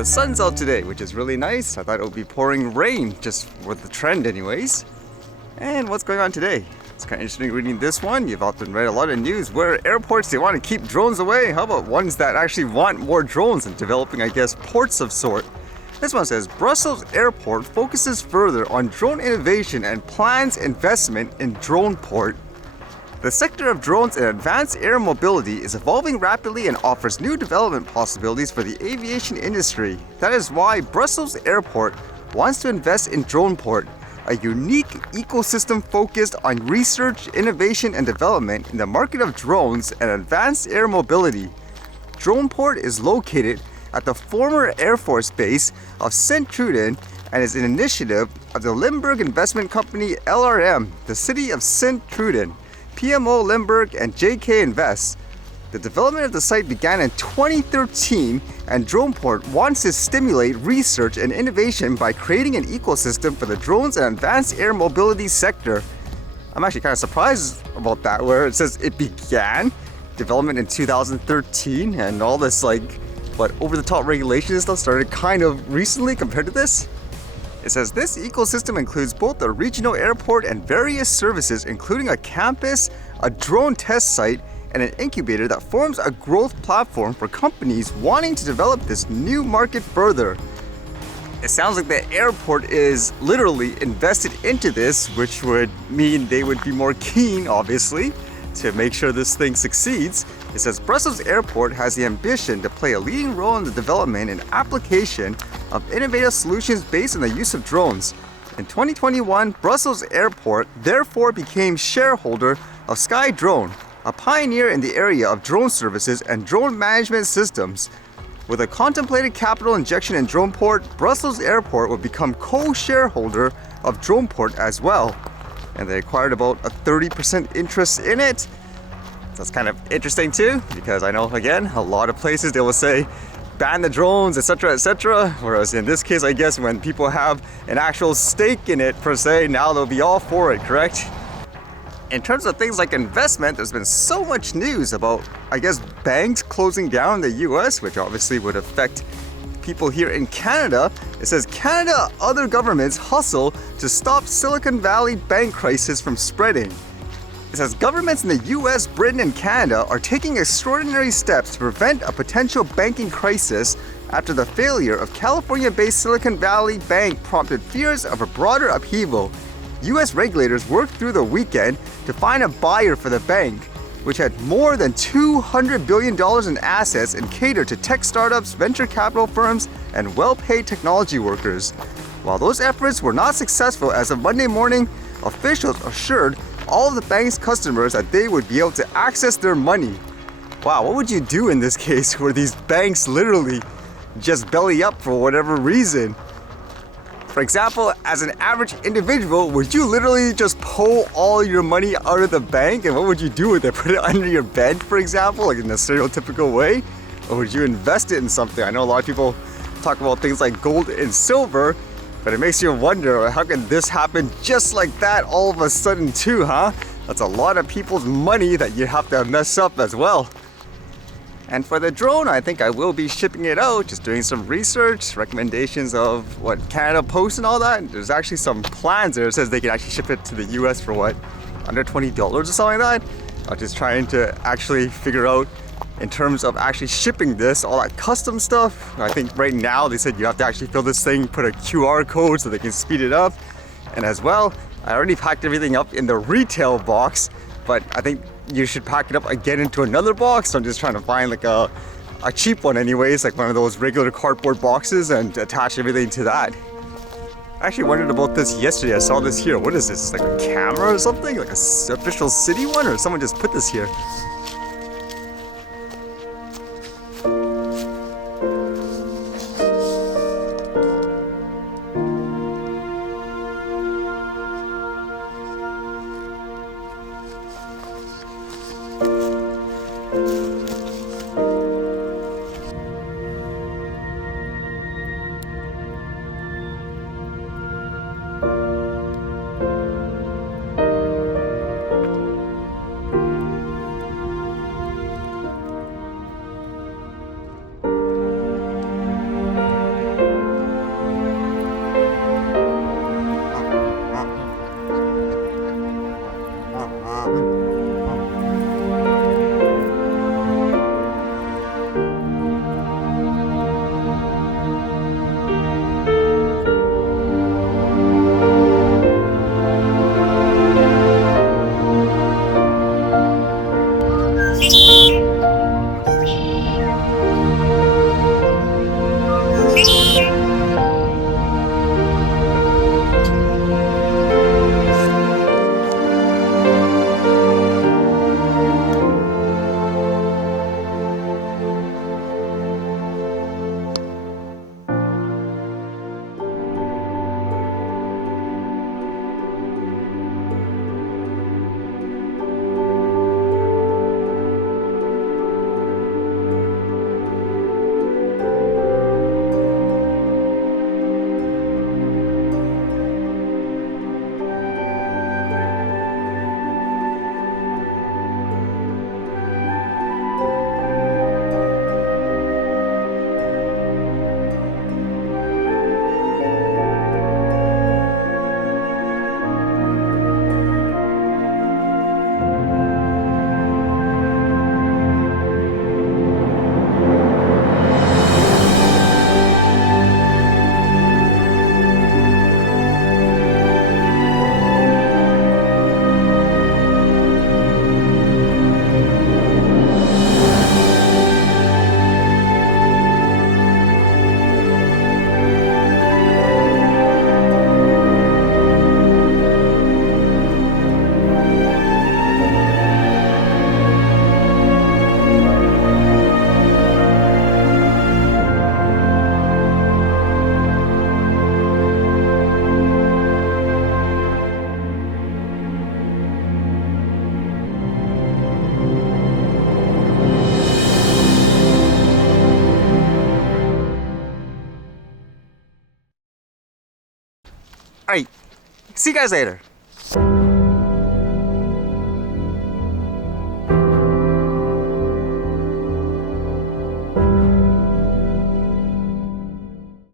the sun's out today, which is really nice. I thought it would be pouring rain, just with the trend anyways. And what's going on today? It's kind of interesting reading this one. You've often read a lot of news where airports, they want to keep drones away. How about ones that actually want more drones and developing, I guess, ports of sort? This one says, Brussels Airport focuses further on drone innovation and plans investment in DronePort. The sector of drones and advanced air mobility is evolving rapidly and offers new development possibilities for the aviation industry. That is why Brussels Airport wants to invest in DronePort, a unique ecosystem focused on research, innovation, and development in the market of drones and advanced air mobility. DronePort is located at the former Air Force Base of Sint-Truiden and is an initiative of the Limburg Investment Company LRM, the City of Sint-Truiden, PMO Limburg, and JK Invest. The development of the site began in 2013, and DronePort wants to stimulate research and innovation by creating an ecosystem for the drones and advanced air mobility sector. I'm actually kind of surprised about that, where it says it began development in 2013, and all this over-the-top regulations and stuff started kind of recently compared to this. It says this ecosystem includes both a regional airport and various services, including a campus, a drone test site, and an incubator that forms a growth platform for companies wanting to develop this new market further. It sounds like the airport is literally invested into this, which would mean they would be more keen, obviously, to make sure this thing succeeds. It says Brussels Airport has the ambition to play a leading role in the development and application of innovative solutions based on the use of drones. In 2021, Brussels Airport therefore became shareholder of SkyDrone, a pioneer in the area of drone services and drone management systems. With a contemplated capital injection in DronePort, Brussels Airport will become co-shareholder of DronePort as well. And they acquired about a 30% interest in it. That's kind of interesting too, because I know, again, a lot of places they will say ban the drones, etc., etc. Whereas in this case, I guess when people have an actual stake in it per se, now they'll be all for it, correct? In terms of things like investment, there's been so much news about, I guess, banks closing down in the US, which obviously would affect people here in Canada. It says Canada, other governments hustle to stop Silicon Valley bank crisis from spreading. It says governments in the US, Britain, and Canada are taking extraordinary steps to prevent a potential banking crisis after the failure of California-based Silicon Valley Bank prompted fears of a broader upheaval. US regulators worked through the weekend to find a buyer for the bank, which had more than $200 billion in assets and catered to tech startups, venture capital firms, and well-paid technology workers. While those efforts were not successful as of Monday morning, officials assured all of the bank's customers that they would be able to access their money. Wow, what would you do in this case where these banks literally just belly up for whatever reason? For example, as an average individual, would you literally just pull all your money out of the bank, and what would you do with it? Put it under your bed, for example, like in a stereotypical way? Or would you invest it in something? I know a lot of people talk about things like gold and silver, but it makes you wonder, how can this happen just like that all of a sudden too, huh? That's a lot of people's money that you have to mess up as well. And for the drone, I think I will be shipping it out, just doing some research, recommendations of what Canada posts and all that. There's actually some plans there. It says they can actually ship it to the US for what, under $20 or something like that. I'm just trying to actually figure out in terms of actually shipping this, all that custom stuff. I think right now they said you have to actually fill this thing, put a QR code so they can speed it up. And as well, I already packed everything up in the retail box, but I think you should pack it up again into another box. So I'm just trying to find like a cheap one anyways, like one of those regular cardboard boxes, and attach everything to that. I actually wondered about this yesterday. I saw this here. What is this, like a camera or something? Like a official city one, or someone just put this here? Alright, see you guys later.